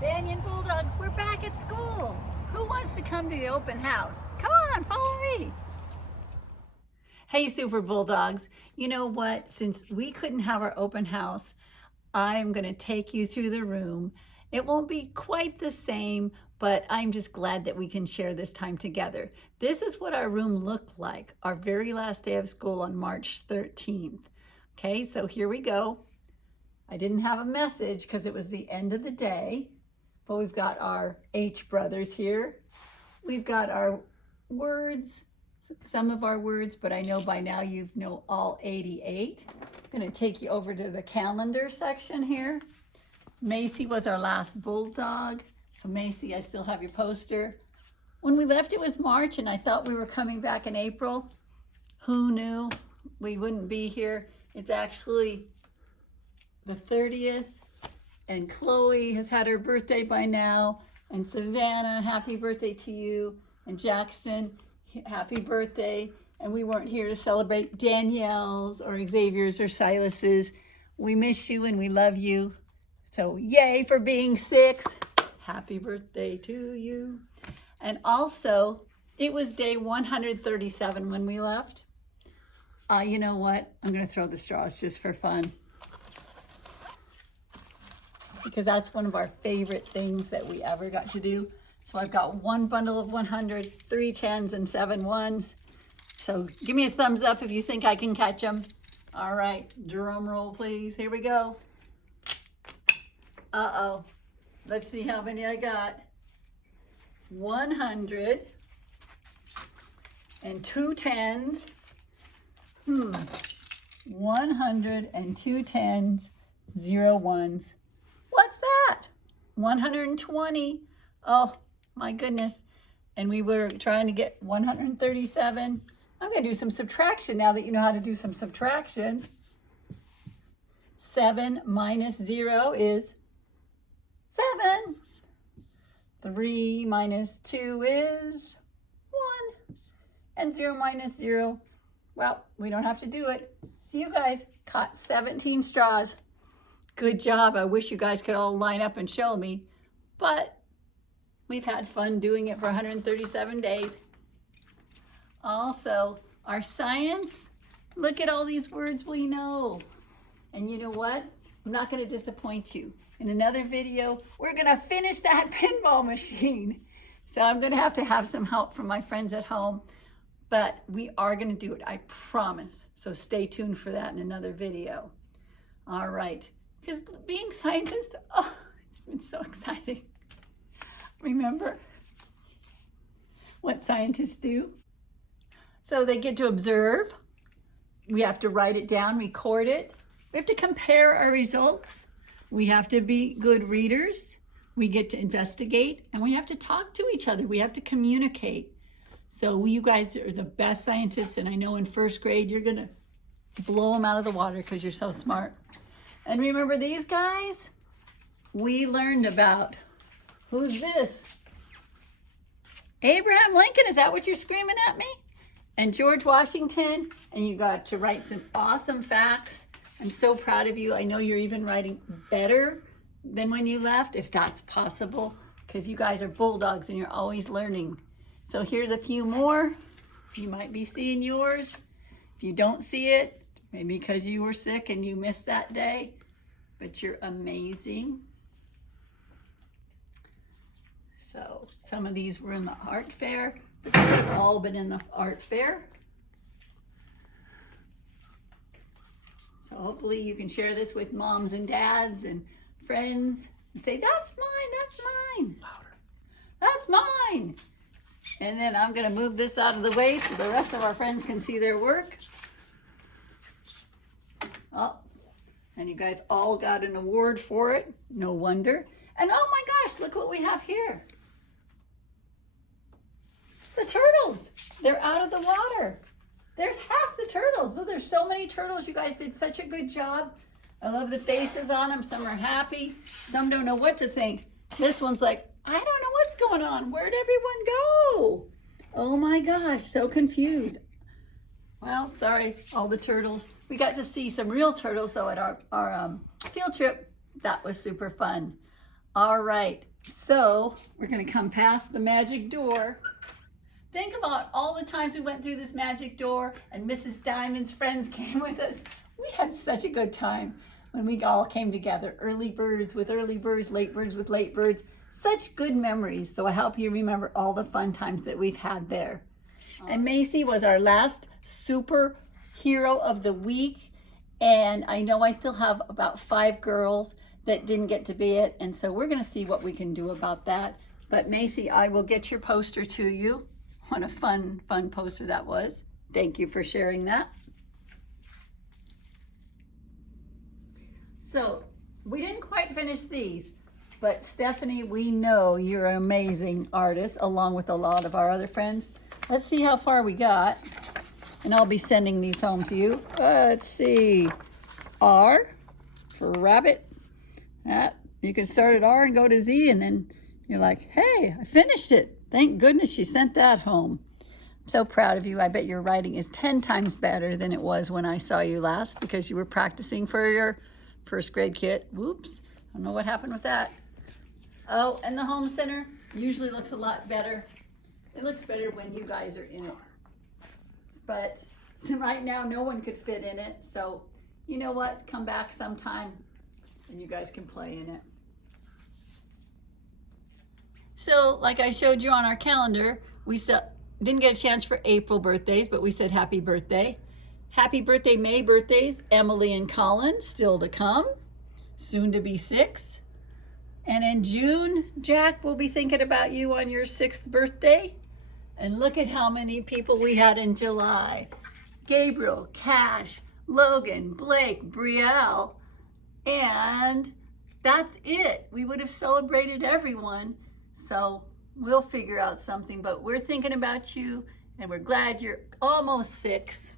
Banyan Bulldogs, we're back at school. Who wants to come to the open house? Come on, follow me. Hey, Super Bulldogs. You know what? Since we couldn't have our open house, I'm going to take you through the room. It won't be quite the same, but I'm just glad that we can share this time together. This is what our room looked like our very last day of school on March 13th. Okay, so here we go. I didn't have a message because it was the end of the day, but we've got our H brothers here. We've got our words, some of our words, but I know by now you know all 88. I'm going to take you over to the calendar section here. Macy was our last bulldog. So Macy, I still have your poster. When we left, it was March, and I thought we were coming back in April. Who knew we wouldn't be here? It's actually the 30th, and Chloe has had her birthday by now, and Savannah, happy birthday to you, and Jackson, happy birthday. And we weren't here to celebrate Danielle's or Xavier's or Silas's. We miss you and we love you. So yay for being 6. Happy birthday to you. And also, it was day 137 when we left. You know what? I'm going to throw the straws just for fun, because that's one of our favorite things that we ever got to do. So I've got 1 bundle of 100, 3 10s, and 7 1s. So give me a thumbs up if you think I can catch them. All right, drum roll, please. Here we go. Uh-oh. Let's see how many I got. 100 and 2 10s. 100 and 2 10s, 0 1s. What's that? 120. Oh my goodness. And we were trying to get 137. I'm going to do some subtraction now that you know how to do some subtraction. 7 minus 0 is 7. 3 minus 2 is 1. And 0 minus 0, well, we don't have to do it. So you guys caught 17 straws. Good job. I wish you guys could all line up and show me, but we've had fun doing it for 137 days. Also, our science, look at all these words we know. And you know what? I'm not going to disappoint you. In another video, we're going to finish that pinball machine. So I'm going to have some help from my friends at home, but we are going to do it, I promise. So stay tuned for that in another video. All right. Because being scientists, oh, it's been so exciting. Remember what scientists do? So they get to observe. We have to write it down, record it. We have to compare our results. We have to be good readers. We get to investigate, and we have to talk to each other. We have to communicate. So you guys are the best scientists, and I know in first grade you're gonna blow them out of the water because you're so smart. And remember these guys? We learned about, who's this? Abraham Lincoln, is that what you're screaming at me? And George Washington, and you got to write some awesome facts. I'm so proud of you. I know you're even writing better than when you left, if that's possible, because you guys are bulldogs and you're always learning. So here's a few more. You might be seeing yours. If you don't see it, maybe because you were sick and you missed that day, but you're amazing. So some of these were in the art fair, but they could have all been in the art fair. So hopefully you can share this with moms and dads and friends and say, that's mine, that's mine. Louder. That's mine. And then I'm gonna move this out of the way so the rest of our friends can see their work. Oh, and you guys all got an award for it, no wonder. And oh my gosh, look what we have here. The turtles, they're out of the water. There's half the turtles. Oh, there's so many turtles. You guys did such a good job. I love the faces on them. Some are happy. Some don't know what to think. This one's like, I don't know what's going on. Where'd everyone go? Oh my gosh, so confused. Well, sorry, all the turtles. We got to see some real turtles though at our field trip. That was super fun. All right, so we're gonna come past the magic door. Think about all the times we went through this magic door and Mrs. Diamond's friends came with us. We had such a good time when we all came together. Early birds with early birds, late birds with late birds. Such good memories. So I hope you remember all the fun times that we've had there. And Macy was our last superhero of the week. And I know I still have about 5 girls that didn't get to be it. And so we're going to see what we can do about that. But Macy, I will get your poster to you. What a fun poster that was. Thank you for sharing that. So we didn't quite finish these, but Stephanie, we know you're an amazing artist along with a lot of our other friends. Let's see how far we got. And I'll be sending these home to you. Let's see. R for rabbit. That you can start at R and go to Z, and then you're like, hey, I finished it. Thank goodness she sent that home. I'm so proud of you. I bet your writing is 10 times better than it was when I saw you last because you were practicing for your first grade kit. Whoops, I don't know what happened with that. Oh, and the home center usually looks a lot better. It looks better when you guys are in it. But right now, no one could fit in it. So you know what? Come back sometime and you guys can play in it. So like I showed you on our calendar, we didn't get a chance for April birthdays, but we said happy birthday. Happy birthday, May birthdays, Emily and Colin, still to come, soon to be 6. And in June, Jack, we'll be thinking about you on your 6th birthday. And look at how many people we had in July. Gabriel, Cash, Logan, Blake, Brielle, and that's it. We would have celebrated everyone. So we'll figure out something, but we're thinking about you and we're glad you're almost 6.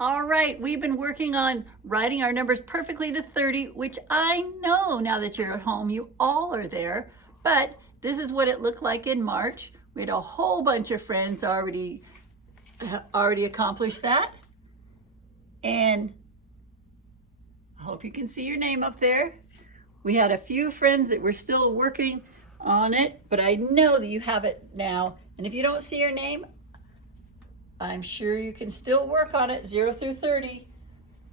All right, we've been working on writing our numbers perfectly to 30, which I know now that you're at home, you all are there, but this is what it looked like in March. We had a whole bunch of friends already accomplished that. And I hope you can see your name up there. We had a few friends that were still working on it, but I know that you have it now. And if you don't see your name, I'm sure you can still work on it, 0 through 30.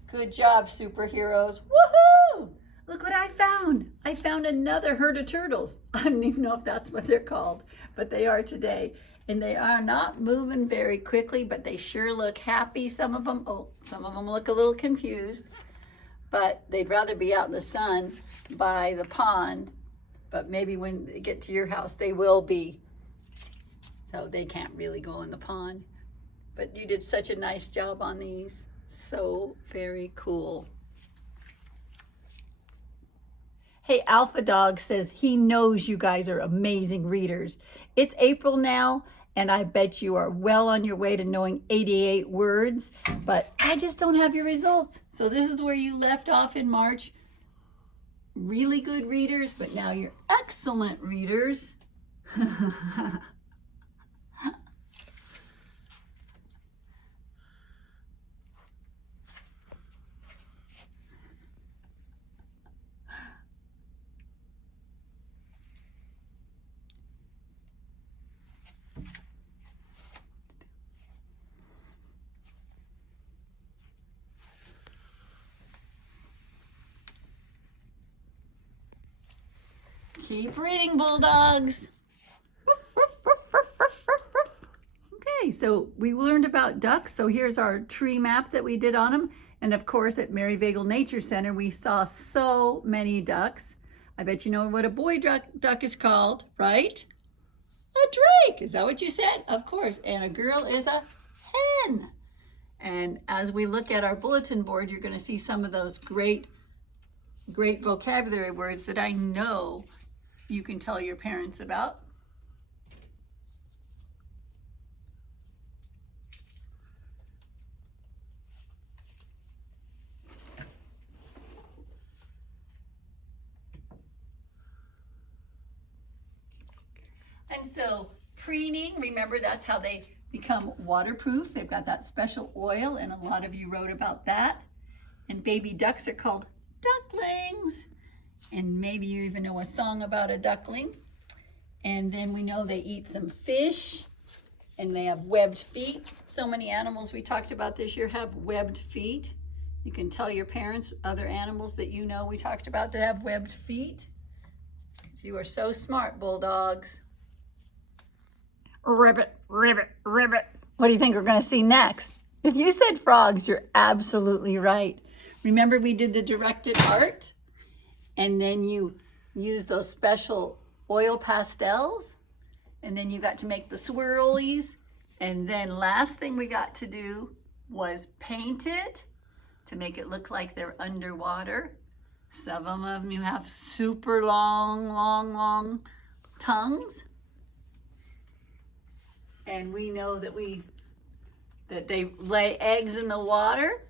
Good job, superheroes. Woohoo! Look what I found. I found another herd of turtles. I don't even know if that's what they're called, but they are today. And they are not moving very quickly, but they sure look happy. Some of them look a little confused, but they'd rather be out in the sun by the pond. But maybe when they get to your house, they will be. So they can't really go in the pond. But you did such a nice job on these. So very cool. Hey, Alpha Dog says he knows you guys are amazing readers. It's April now, and I bet you are well on your way to knowing 88 words, but I just don't have your results. So this is where you left off in March. Really good readers, but now you're excellent readers. Keep reading, Bulldogs. Okay, so we learned about ducks. So here's our tree map that we did on them. And of course, at Maryvale Nature Center, we saw so many ducks. I bet you know what a boy duck is called, right? A drake. Is that what you said? Of course. And a girl is a hen. And as we look at our bulletin board, you're going to see some of those great vocabulary words that I know you can tell your parents about. And so preening, remember that's how they become waterproof. They've got that special oil, and a lot of you wrote about that. And baby ducks are called ducklings. And maybe you even know a song about a duckling. And then we know they eat some fish, and they have webbed feet. So many animals we talked about this year have webbed feet. You can tell your parents other animals that you know we talked about that have webbed feet. So you are so smart, bulldogs. Ribbit, ribbit, ribbit. What do you think we're going to see next? If you said frogs, you're absolutely right. Remember we did the directed art? And then you used those special oil pastels? And then you got to make the swirlies. And then last thing we got to do was paint it to make it look like they're underwater. Some of them you have super long tongues. And we know that they lay eggs in the water.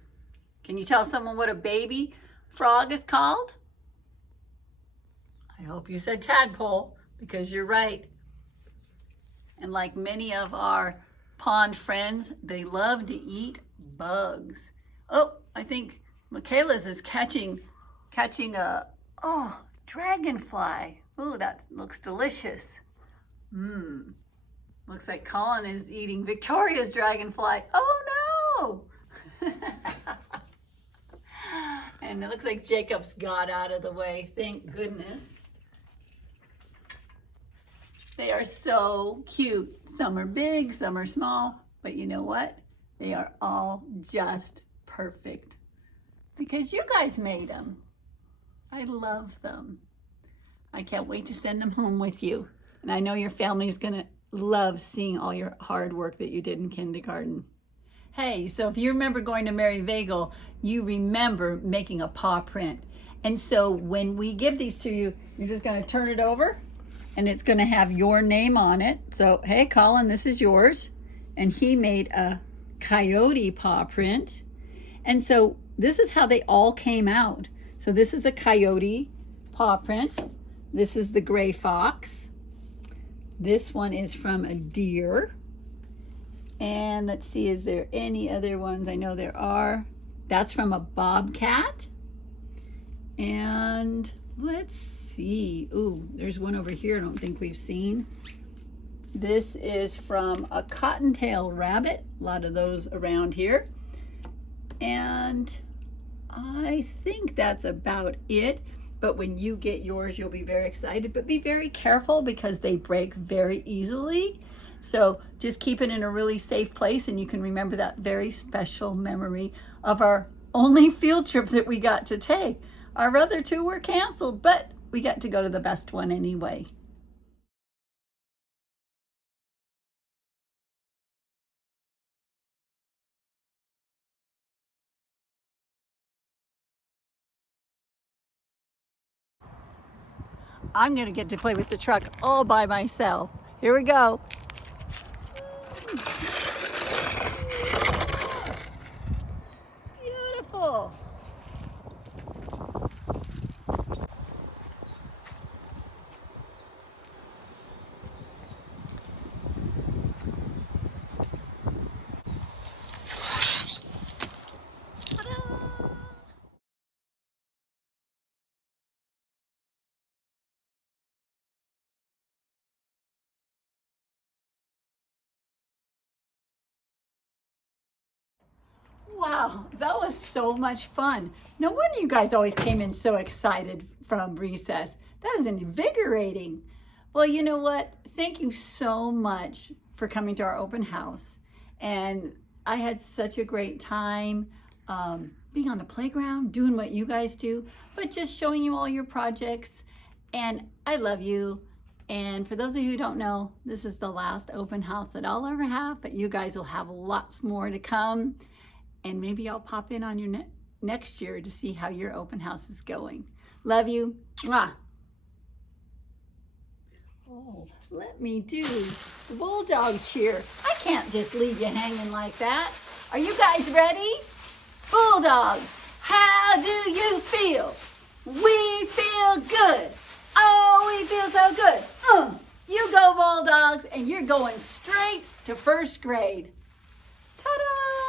Can you tell someone what a baby frog is called? I hope you said tadpole, because you're right. And like many of our pond friends, they love to eat bugs. Oh, I think Michaela's is catching a dragonfly. Oh, that looks delicious. Looks like Colin is eating Victoria's dragonfly. Oh no! And it looks like Jacob's got out of the way. Thank goodness. They are so cute. Some are big, some are small, but you know what? They are all just perfect because you guys made them. I love them. I can't wait to send them home with you. And I know your family is going to love seeing all your hard work that you did in kindergarten. Hey, so if you remember going to Maryvale, you remember making a paw print. And so when we give these to you, you're just going to turn it over and it's going to have your name on it. So, hey, Colin, this is yours. And he made a coyote paw print. And so this is how they all came out. So this is a coyote paw print. This is the gray fox. This one is from a deer. And let's see, is there any other ones? I know there are. That's from a bobcat. And let's see. Ooh, there's one over here I don't think we've seen. This is from a cottontail rabbit. A lot of those around here. And I think that's about it. But when you get yours, you'll be very excited. But be very careful because they break very easily. So just keep it in a really safe place and you can remember that very special memory of our only field trip that we got to take. Our other two were canceled, but we got to go to the best one anyway. I'm gonna get to play with the truck all by myself. Here we go. Beautiful. Wow, that was so much fun. No wonder you guys always came in so excited from recess. That is invigorating. Well, you know what? Thank you so much for coming to our open house. And I had such a great time being on the playground, doing what you guys do, but just showing you all your projects. And I love you. And for those of you who don't know, this is the last open house that I'll ever have, but you guys will have lots more to come. And maybe I'll pop in on your next year to see how your open house is going. Love you. Mwah. Oh, let me do the bulldog cheer. I can't just leave you hanging like that. Are you guys ready? Bulldogs, how do you feel? We feel good. Oh, we feel so good. You go Bulldogs, and you're going straight to first grade. Ta-da!